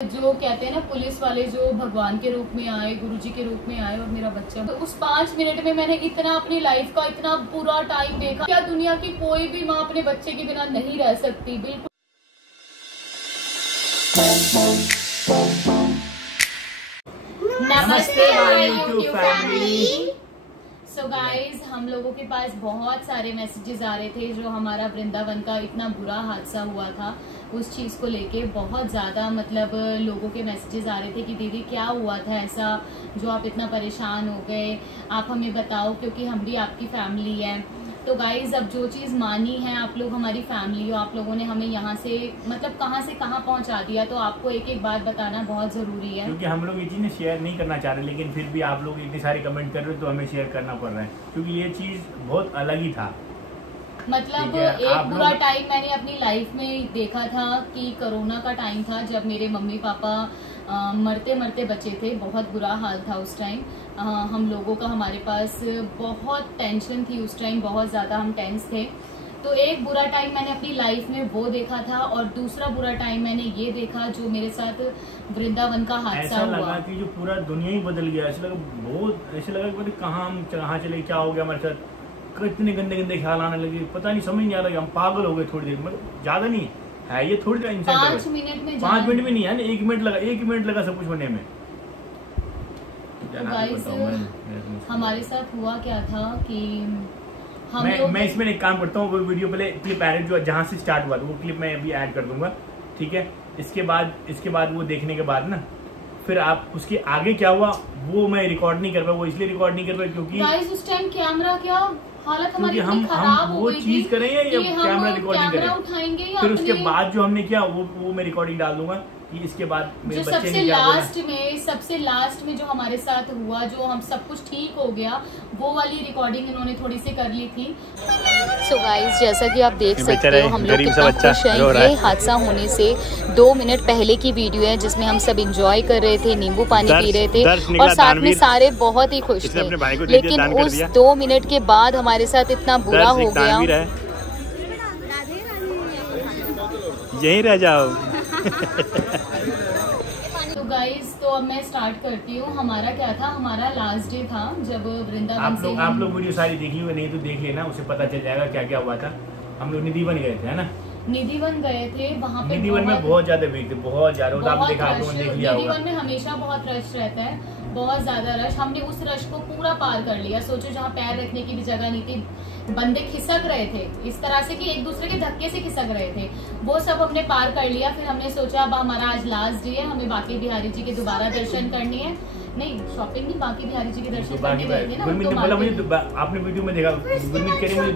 जो कहते हैं ना पुलिस वाले जो भगवान के रूप में आए, गुरुजी के रूप में आए और मेरा बच्चा, तो उस 5 मिनट में मैंने इतना अपनी लाइफ का इतना बुरा टाइम देखा। क्या दुनिया की कोई भी माँ अपने बच्चे के बिना नहीं रह सकती। बिल्कुल। नमस्ते YouTube फैमिली। सो गाइज, हम लोगों के पास बहुत सारे मैसेजेस आ रहे थे जो हमारा वृंदावन का इतना बुरा हादसा हुआ था उस चीज़ को लेके बहुत ज़्यादा मतलब लोगों के मैसेजेस आ रहे थे कि दीदी क्या हुआ था ऐसा जो आप इतना परेशान हो गए, आप हमें बताओ क्योंकि हम भी आपकी फैमिली है। तो गाइज, अब जो चीज़ मानी है, आप लोग हमारी फैमिली हो, आप लोगों ने हमें यहाँ से मतलब कहाँ से कहाँ पहुँचा दिया, तो आपको एक एक बात बताना बहुत ज़रूरी है। क्योंकि हम लोग ये चीज़ें शेयर नहीं करना चाह रहे, लेकिन फिर भी आप लोग इतने सारे कमेंट कर रहे हो तो हमें शेयर करना पड़ रहा है क्योंकि ये चीज़ बहुत अलग ही था। मतलब एक बुरा टाइम मैंने अपनी लाइफ में देखा था कि कोरोना का टाइम था जब मेरे मम्मी पापा मरते मरते बचे थे। बहुत बुरा हाल था उस टाइम। हम लोगों का हमारे पास बहुत टेंशन थी उस टाइम, बहुत ज़्यादा हम टेंस थे। तो एक बुरा टाइम मैंने अपनी लाइफ में वो देखा था और दूसरा बुरा टाइम मैंने ये देखा जो मेरे साथ वृंदावन का हादसा हुआ। लगा कि जो पूरा दुनिया ही बदल गया। ऐसा लगा कि कहाँ चले, क्या हो गया हमारे साथ। इतने गंदे गंदे ख्याल आने लगे, पता नहीं, समझ नहीं आ रहा कि हम पागल हो गए थोड़ी देर। मतलब ज्यादा नहीं है ये, थोड़ी देर 5 मिनट में नहीं है ना, 1 मिनट लगा सब कुछ होने में। तो हमारे साथ हुआ क्या था कि मैं इसमें एक काम करता हूँ, वो वीडियो पहले क्लिप ऐड जो जहाँ से स्टार्ट हुआ था वो क्लिप मैं अभी ऐड कर दूंगा, ठीक है। इसके बाद वो देखने के बाद ना फिर आप उसके आगे क्या हुआ वो मैं रिकॉर्ड नहीं कर पाया। वो इसलिए रिकॉर्ड नहीं कर पाया क्योंकि उस टाइम कैमरा क्या हालत हमारी हम वो चीज करेंगे या कैमरा रिकॉर्डिंग करें, उठाएंगे या फिर उसके बाद जो हमने किया वो मैं रिकॉर्डिंग डाल दूंगा कि इसके बाद मेरे जो बच्चे सबसे लास्ट में जो हमारे साथ हुआ, जो हम सब कुछ ठीक हो गया, वो वाली रिकॉर्डिंग इन्होंने थोड़ी सी कर ली थी। सो गाइस, जैसा कि आप देख सकते हो हम लोग कितना खुश हैं। ये हादसा होने से 2 मिनट पहले की वीडियो है जिसमें हम सब एंजॉय कर रहे थे, नींबू पानी पी रहे थे और साथ में सारे बहुत ही खुश थे। लेकिन उस 2 मिनट के बाद हमारे साथ इतना बुरा हो गया। यहीं रह जाओ। तो गाइस, तो अब मैं स्टार्ट करती हूँ। हमारा क्या था, हमारा लास्ट डे था जब वृंदावन से आप लोग वीडियो सारी देखी हुई नहीं तो देख लेना, उसे पता चल जाएगा क्या क्या हुआ था। हम लोग निधिवन गए थे, है ना, निधिवन गए थे। वहाँ पे निधिवन में बहुत ज्यादा भीड़ थी, बहुत ज्यादा। निधिवन में हमेशा बहुत रश रहता है, बहुत ज्यादा रश। हमने उस रश को पूरा पार कर लिया। सोचो, जहाँ पैर रखने की भी जगह नहीं थी, बंदे खिसक रहे थे इस तरह से कि एक दूसरे के धक्के से खिसक रहे थे, वो सब हमने पार कर लिया। फिर हमने सोचा अब हमारा आज लास्ट डे है, हमें बाकी बिहारी जी के दोबारा दर्शन करनी है। नहीं, शॉपिंग नहीं, बाकी बिहारी जी के दर्शन करने गए थे ना। आपने वीडियो में देखा, गुरमीत कह रही मुझे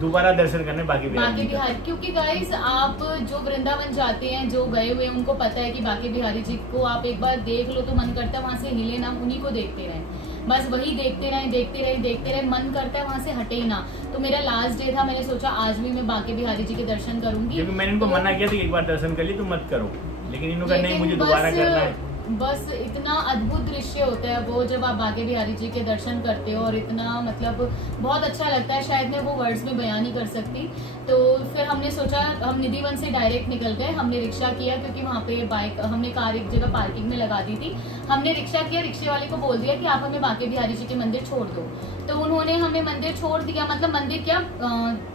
दोबारा दर्शन करने बाकी बिहारी। क्योंकि गाइस, आप जो वृंदावन जाते हैं, जो गए हुए, उनको पता है कि बाकी बिहारी जी को आप एक बार देख लो तो मन करता है वहां से हिले ना, उन्हीं को देखते रहे, बस वही देखते रहे, मन करता है वहां से हटे ही ना। तो मेरा लास्ट डे था, मैंने सोचा आज भी मैं बाकी बिहारी जी के दर्शन करूंगी। क्योंकि मैंने इनको मना किया था कि एक बार दर्शन कर लिए तो मत करो, लेकिन इन्होंने नहीं, मुझे दोबारा करना है। बस इतना अद्भुत दृश्य होता है वो जब आप बाके बिहारी जी के दर्शन करते हो और इतना मतलब बहुत अच्छा लगता है। शायद मैं वो वर्ड्स में बयान नहीं कर सकती। तो फिर हमने सोचा, हम निधिवन से डायरेक्ट निकल गए। हमने रिक्शा किया क्योंकि वहाँ पे बाइक हमने कार एक जगह पार्किंग में लगा दी थी। हमने रिक्शा किया, रिक्शे वाले को बोल दिया कि आप हमें बाके बिहारी जी के मंदिर छोड़ दो। तो उन्होंने हमें मंदिर छोड़ दिया। मतलब मंदिर क्या,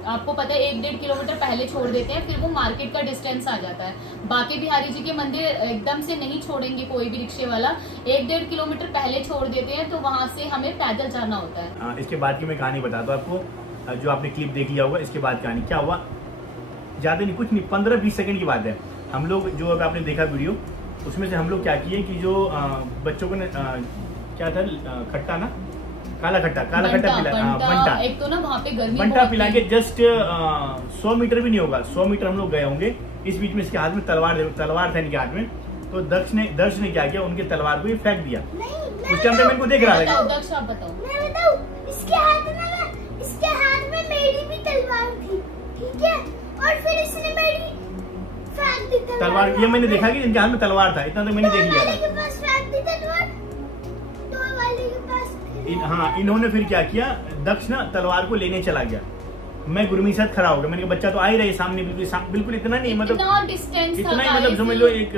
आपको पता है 1-1.5 किलोमीटर पहले छोड़ देते हैं, फिर वो मार्केट का डिस्टेंस आ जाता है। बाके बिहारी जी के मंदिर एकदम से नहीं छोड़ेंगे कोई भी रिक्शे वाला, 1-1.5 किलोमीटर पहले छोड़ देते हैं, तो वहां से हमें पैदल जाना होता है। इसके बाद की मैं कहानी बताता हूँ आपको, जो आपने क्लिप देख लिया होगा। इसके बाद कहानी क्या हुआ, ज्यादा नहीं, कुछ नहीं, 15-20 सेकंड की बात है। हम लोग जो अब आपने देखा वीडियो, उसमें से हम लोग क्या किए कि जो बच्चों को क्या था, खट्टा ना, काला खट्टा पिला, एक तो ना वहाँ पे गर्मी बंटा पिला के जस्ट 100 मीटर भी नहीं होगा, 100 मीटर हम लोग गए होंगे। इस बीच में इसके हाथ में तलवार था इनके हाथ में। तो दक्ष ने क्या किया, उनके तलवार को ये फेंक दिया। उस टाइम तक मैं इनको देख रहा था। दक्ष आप बताओ। मैं बताऊं, इसके हाथ में मेरी भी तलवार थी, ठीक है, और फिर इसने मेरी फेंक दी तलवार। ये मैंने देखा कि इनके हाथ में तलवार था, इतना तो मैंने देख लिया। हाँ, इन्होंने फिर क्या किया, दक्ष ना तलवार को लेने चला गया। मैं गुरमीत के साथ खड़ा हो गया। मैंने कहा बच्चा तो आ ही रहा है सामने, बिल्कुल इतना नहीं, मतलब इतना डिस्टेंस इतना ही, मतलब समझ लो एक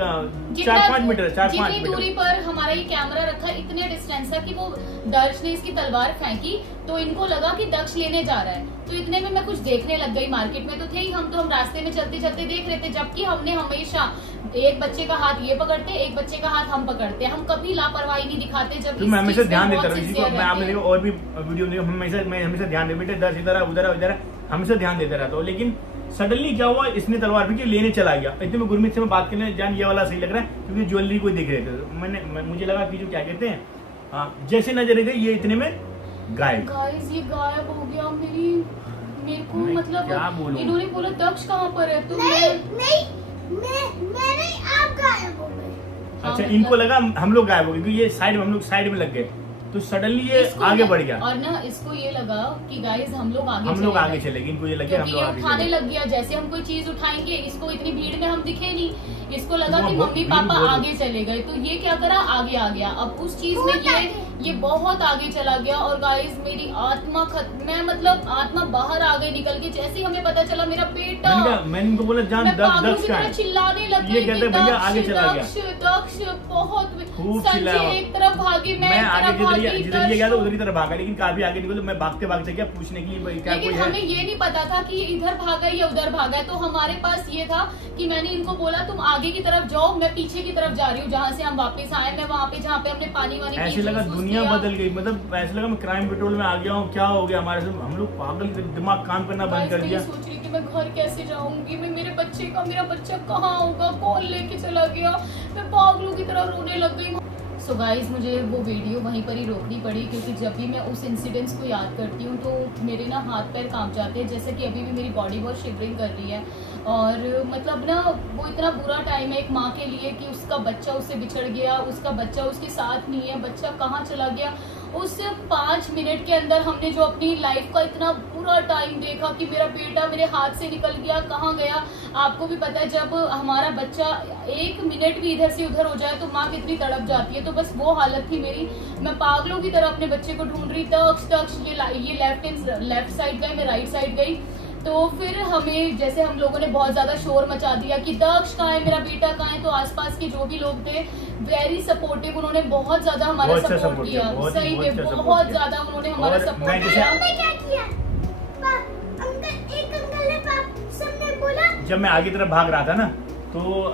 4-5 मीटर, 4-5 मीटर दूरी पर हमारा ये कैमरा रखा, इतने डिस्टेंस था कि वो दक्ष ने इसकी तलवार फेंकी तो इनको लगा कि दक्ष लेने जा रहा है। तो इतने में मैं कुछ देखने लग गई, मार्केट में तो थे ही हम, तो हम रास्ते में चलते चलते देख रहे थे, जबकि हमने हमेशा एक बच्चे का हाथ ये पकड़ते, एक बच्चे का हाथ हम पकड़ते, हम कभी लापरवाही नहीं दिखाते। जब मैं हमेशा ध्यान देता हूँ, मैं आपने देखो और भी वीडियो मैं हमेशा ध्यान दे, बेटे दर्श इधर उधर हमेशा ध्यान देता रहता हूँ। लेकिन सडनली क्या हुआ, इसने तलवार फेंकी, लेने चला गया। इतने में गुरमीत से मैं बात करने जान, ये वाला सही लग रहा है क्योंकि ज्वेलरी को देख रहे थे। मुझे लगा कि जो क्या कहते हैं, जैसे नजर गई ये इतने में गायब। गाइस ये गायब हो गया। मेरे को मतलब क्या बोलूं, इन्होंने बोला दक्ष कहाँ पर है, तो नहीं आप गायब हो गए। अच्छा इनको लगा हम लोग गायब हो गए क्योंकि ये साइड में, हम लोग साइड में लग गए, तो सडनली ये आगे बढ़ गया। और ना इसको ये लगा कि गाइस हम लोग आगे चले गए, इनको ये लगे हम लोग आगे उठाने लग गया। जैसे हम कोई चीज उठाएंगे, इसको इतनी भीड़ में हम दिखे नहीं, इसको लगा कि मम्मी पापा आगे चले गए, तो ये क्या करा, आगे आ गया। अब उस चीज में ये बहुत आगे चला गया। और गाइस मेरी आत्मा मैं मतलब आत्मा बाहर आ गई निकल के, जैसे हमें पता चला मेरा बेटा, मैंने इनको बोला जान दक्ष का है, चिल्लाने लग ये कहते भैया आगे चला गया, दक्ष बहुत खूब चिल्लाया। एक तरफ भागी, मैं आगे जिधर ये गया था उधर ही तरफ भागा, लेकिन काफी आगे निकल, मैं भागते गया पूछने के लिए क्या कोई है। हमें ये नहीं पता था कि इधर भागा या उधर भागा, तो हमारे पास ये था कि मैंने इनको बोला तुम आगे की तरफ जाओ, मैं पीछे की तरफ जा रही हूँ, जहाँ से हम वापस आए, मैं वहाँ पे जहाँ पे हमने पानी वानी, ऐसे लगा दुनिया बदल गई, मतलब ऐसे लगा मैं क्राइम पेट्रोल में आ गया हूँ, क्या हो गया हमारे साथ, हम लोग पागल, दिमाग काम करना बंद कर दिया। सोच रही थी मैं घर कैसे जाऊंगी, मैं मेरे बच्चे का, मेरा बच्चा कहाँ होगा, कौन लेके चला गया, मैं पागलों की तरह रोने लग गई। सो गाइज मुझे वो वीडियो वहीं पर ही रोकनी पड़ी, क्योंकि जब भी मैं उस इंसिडेंट्स को याद करती हूँ तो मेरे ना हाथ पैर कांप जाते हैं, जैसे कि अभी भी मेरी बॉडी बहुत शिवरिंग कर रही है। और मतलब ना वो इतना बुरा टाइम है एक माँ के लिए कि उसका बच्चा उससे बिछड़ गया, उसका बच्चा उसके साथ नहीं है, बच्चा कहाँ चला गया। उस 5 मिनट के अंदर हमने जो अपनी लाइफ का इतना पूरा टाइम देखा कि मेरा बेटा मेरे हाथ से निकल गया, कहाँ गया। आपको भी पता है जब हमारा बच्चा 1 मिनट भी इधर से उधर हो जाए तो माँ कितनी तड़प जाती है, तो बस वो हालत थी मेरी। मैं पागलों की तरह अपने बच्चे को ढूंढ रही, दक्ष ये लेफ्ट साइड गए, मैं राइट साइड गई। तो फिर हमें जैसे हम लोगों ने बहुत ज्यादा शोर मचा दिया कि दक्ष कहाँ है, मेरा बेटा कहाँ है, तो आसपास के जो भी लोग थे वेरी सपोर्टिव, उन्होंने बहुत ज्यादा हमारा सपोर्ट किया, सही में बहुत ज्यादा उन्होंने हमारा सपोर्ट किया। जब मैं आगे तरफ भाग रहा था ना तो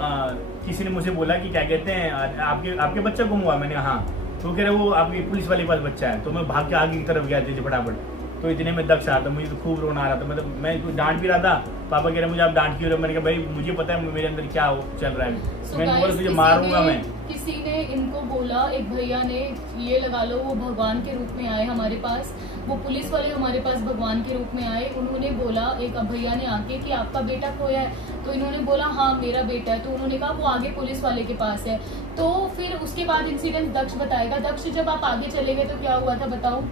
किसी ने मुझे बोला कि क्या कहते हैं आपके बच्चा गुम हुआ, मैंने हाँ, तो कह रहे वो आपके पुलिस वाले के पास बच्चा है, तो मैं भाग के आगे की तरफ गया थे फटाफट। तो इतने में दक्ष आ रहा था, मुझे तो खूब रोना आ रहा था, मतलब मैं डांट भी रहा था, पापा कह रहे मुझे आप डांट क्यों रहे, मैंने कहा भाई मुझे पता है मेरे अंदर क्या चल रहा है, मैंने बोला तुझे मारूंगा मैं। किसी ने इनको बोला, एक भैया ने ये लगा लो वो भगवान के रूप में आए हमारे पास, वो पुलिस वाले हमारे पास भगवान के रूप में आए। उन्होंने बोला एक भैया ने आके कि आपका बेटा खोया है, तो इन्होंने बोला हाँ मेरा बेटा है, तो उन्होंने कहा वो आगे पुलिस वाले के पास है। तो फिर उसके बाद इंसिडेंट दक्ष बताएगा। दक्ष जब आप आगे चले गए तो क्या हुआ था बताओ।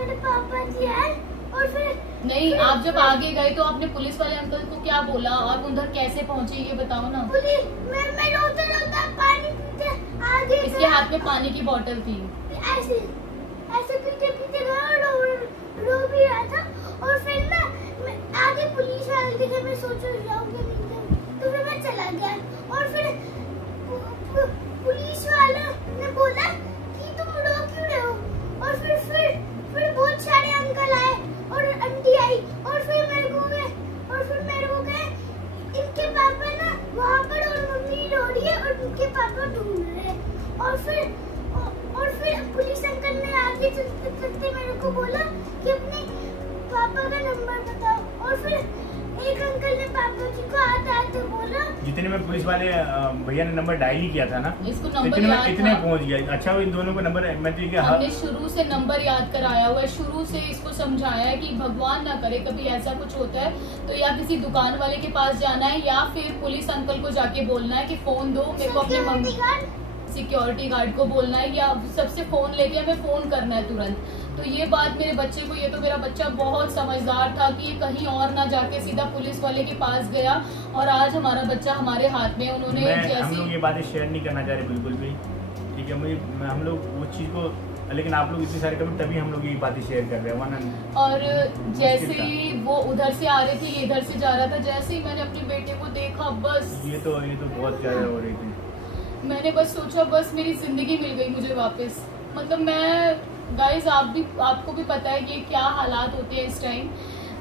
पापा जी आए और फिर नहीं, आप जब आगे गए तो आपने पुलिस वाले अंकल को क्या बोला और उधर कैसे पहुंचे ये बताओ ना। मैं रोता पानी पीते आगे, इसके हाथ में पानी की बोतल थी, ऐसे पीते रो भी रहा था। और फिर मैं आगे पुलिस वाले दिखे, मैं सोचा जाऊंगी नहीं, तो फिर मैं चला गया। और फिर पुलिस वाले ने बोला कि तुम रो क्यों रहे हो, और फिर बहुत सारे अंकल आए और आंटी आई, और फिर मेरे को गए इनके पापा ना वहाँ पर, और मम्मी रो रही है और उनके पापा ढूंढ रहे हैं। और फिर पुलिस अंकल ने आगे चलते मेरे को बोला कि अपने पापा का नंबर बताओ। और फिर एक अंकल ने पापा जी को आते बोला, जितने में पुलिस वाले भैया ने नंबर डायल ही किया था ना, इसको नंबर इतने पहुंच गया। अच्छा इन दोनों को नंबर हमने शुरू से नंबर याद कराया हुआ है, शुरू से इसको समझाया है कि भगवान ना करे कभी ऐसा कुछ होता है तो या किसी दुकान वाले के पास जाना है या फिर पुलिस अंकल को जाके बोलना है कि फोन दो मेरे को, अपने मम्मी सिक्योरिटी गार्ड को बोलना है या सबसे फोन लेके हमें फोन करना है तुरंत। तो ये बात मेरे बच्चे को, ये तो मेरा बच्चा बहुत समझदार था कि ये कहीं और ना जाके सीधा पुलिस वाले के पास गया, और आज हमारा बच्चा हमारे हाथ में। उन्होंने हम लोग ये बातें शेयर नहीं करना चाह रहे बिल्कुल भी, ठीक है। हम लोग उस चीज को लेकिन आप लोग इतनी सारे कमेंट, तभी हम लोग ये बातें शेयर कर रहे हैं वरना। और जैसे ही वो उधर से आ रहे थे, ये इधर से जा रहा था, जैसे ही मैंने अपने बेटे को देखा, बस ये तो बहुत ज्यादा हो रही थी। मैंने बस सोचा बस मेरी जिंदगी मिल गई मुझे वापस। मतलब मैं गाइस आपको भी पता है कि क्या हालात होते हैं इस टाइम।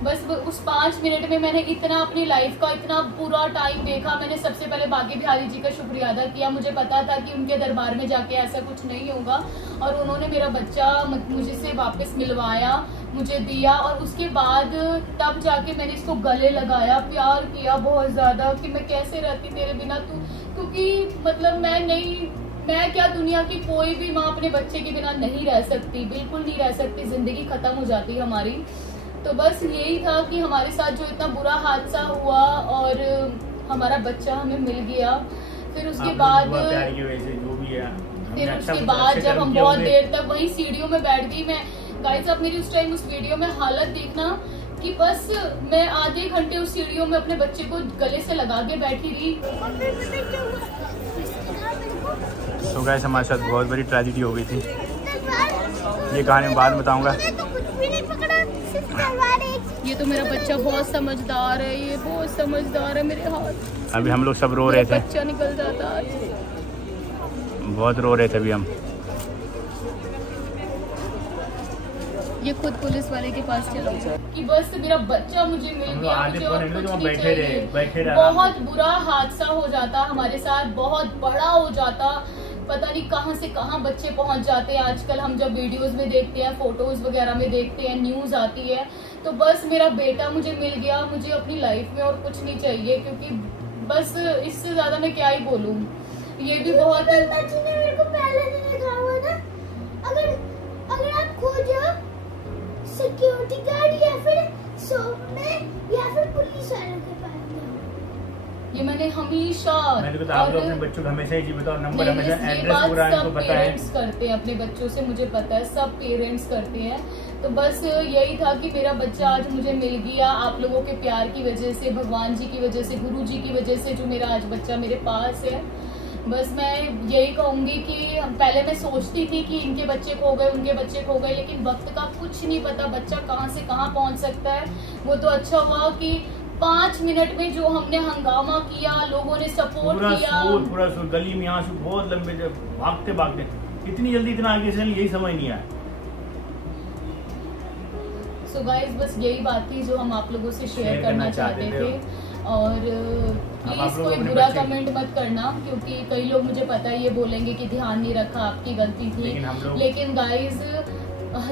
बस उस 5 मिनट में मैंने इतना अपनी लाइफ का इतना पूरा टाइम देखा। मैंने सबसे पहले बागे बिहारी जी का शुक्रिया अदा किया। मुझे पता था कि उनके दरबार में जाके ऐसा कुछ नहीं होगा, और उन्होंने मेरा बच्चा मुझे से वापस मिलवाया, मुझे दिया। और उसके बाद तब जाके मैंने इसको गले लगाया, प्यार किया बहुत ज़्यादा कि मैं कैसे रहती तेरे बिना तू, क्योंकि मतलब मैं क्या, दुनिया की कोई भी माँ अपने बच्चे के बिना नहीं रह सकती, बिल्कुल नहीं रह सकती, जिंदगी खत्म हो जाती है हमारी। तो बस यही था कि हमारे साथ जो इतना बुरा हादसा हुआ और हमारा बच्चा हमें मिल गया। फिर उसके बाद जो भी है, फिर उसके बाद जब हम बहुत देर तक वही सीढ़ियों में बैठ गई, मैं गाइस आप मेरी उस टाइम उस वीडियो में हालत देखना कि बस मैं आधे घंटे उस सीढ़ियों में अपने बच्चे को गले से लगा के बैठी रही। तो गाइस हमारे साथ बहुत बड़ी ट्रेजेडी हो गई थी, ये कहानी मैं बाद में बताऊंगा। ये तो मेरा बच्चा बहुत समझदार है, ये बहुत समझदार है मेरे हाथ। अभी हम लोग सब रो रहे थे, बच्चा निकल जाता है, बहुत रो रहे थे अभी हम। ये खुद पुलिस वाले के पास चला कि बस मेरा बच्चा मुझे मिल गया, मुझे और कुछ नहीं चाहिए। बहुत बुरा हादसा हो जाता हमारे साथ, बहुत बड़ा हो जाता, पता नहीं कहां से कहां बच्चे पहुंच जाते हैं। आजकल हम जब वीडियोस में देखते हैं, फोटोज वगैरह में देखते हैं, न्यूज आती है, तो बस मेरा बेटा मुझे मिल गया, मुझे अपनी लाइफ में और कुछ नहीं चाहिए, क्योंकि बस इससे ज्यादा मैं क्या ही बोलूं। ये भी बहुत मेरे को पहले नहीं लिखा हुआ ना, अगर आप खो जाओ सिक्योरिटी गार्ड या फिर शॉप में या फिर पुलिस वालों के पास जाओ। ये मैंने हमेशा, आप लोग अपने बच्चों को हमेशा ये बताओ, नंबर हमेशा, एड्रेस पूरा इनको पता है। पेरेंट्स करते हैं अपने बच्चों से, मुझे पता है सब पेरेंट्स करते हैं। तो बस यही था कि मेरा बच्चा आज मुझे मिल गया, आप लोगों के प्यार की वजह से, भगवान जी की वजह से, गुरु जी की वजह से, जो मेरा आज बच्चा मेरे पास है। बस मैं यही कहूंगी कि पहले मैं सोचती थी कि इनके बच्चे खो गए, उनके बच्चे खो गए, लेकिन वक्त का कुछ नहीं पता, बच्चा कहां से कहां पहुंच सकता है। वो तो अच्छा हुआ कि 5 मिनट में जो हमने हंगामा किया, लोगों ने सपोर्ट किया, पूरा गली में यहाँ से बहुत लंबे भागते भागते, इतनी जल्दी इतना आगे चल, यही समझ नहीं आया। सो गाइस बस यही बात थी जो हम आप लोगों से शेयर करना चाहते थे। और प्लीज कोई बुरा कमेंट मत करना, क्योंकि कई लोग, मुझे पता है, ये बोलेंगे कि ध्यान नहीं रखा, आपकी गलती थी। लेकिन गाइस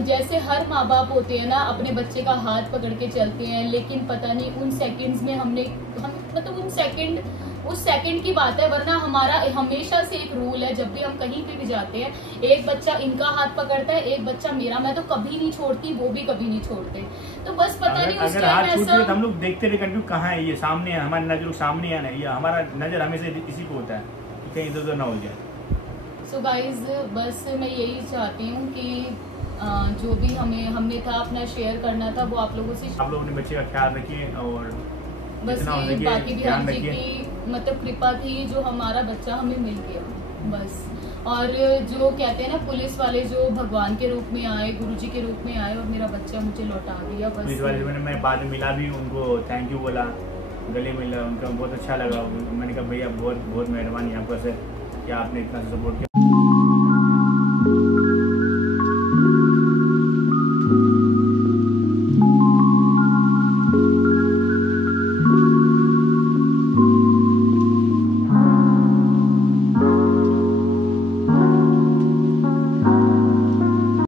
जैसे हर माँ बाप होते हैं ना, अपने बच्चे का हाथ पकड़ के चलते हैं, लेकिन पता नहीं उन सेकंड्स में हम मतलब उस सेकंड की बात है, वरना हमारा हमेशा से एक रूल है, जब भी हम कहीं पे भी जाते हैं, एक बच्चा इनका हाथ पकड़ता है, एक बच्चा मेरा, मैं तो कभी नहीं छोड़ती, वो भी कभी नहीं छोड़ते। तो बस पता नहीं उस टाइम ऐसा, हम लोग देखते रहे कंटिन्यू, कहाँ है ये, सामने है, हमारी नजर सामने है ना, ये हमारा नजर हमेशा इसी को होता है कि कहीं इधर उधर ना हो जाए। सो गाइज बस मैं यही चाहती हूँ कि जो भी हमने था अपना शेयर करना था, वो आप लोगों से, आप लोग अपने बच्चे का ख्याल रखिए, और बस ये बाकी बिहारी जी की मतलब कृपा थी जो हमारा बच्चा हमें मिल गया बस। और जो कहते हैं ना, पुलिस वाले जो भगवान के रूप में आए, गुरुजी के रूप में आए और मेरा बच्चा मुझे लौटा दिया बस। पुलिस वाले मैं बाद में मिला भी, उनको थैंक यू बोला, गले मिला, उनका बहुत अच्छा लगा। मैंने कहा भैया बहुत बहुत मेहरबानी आपका सर कि आपने इतना सपोर्ट किया।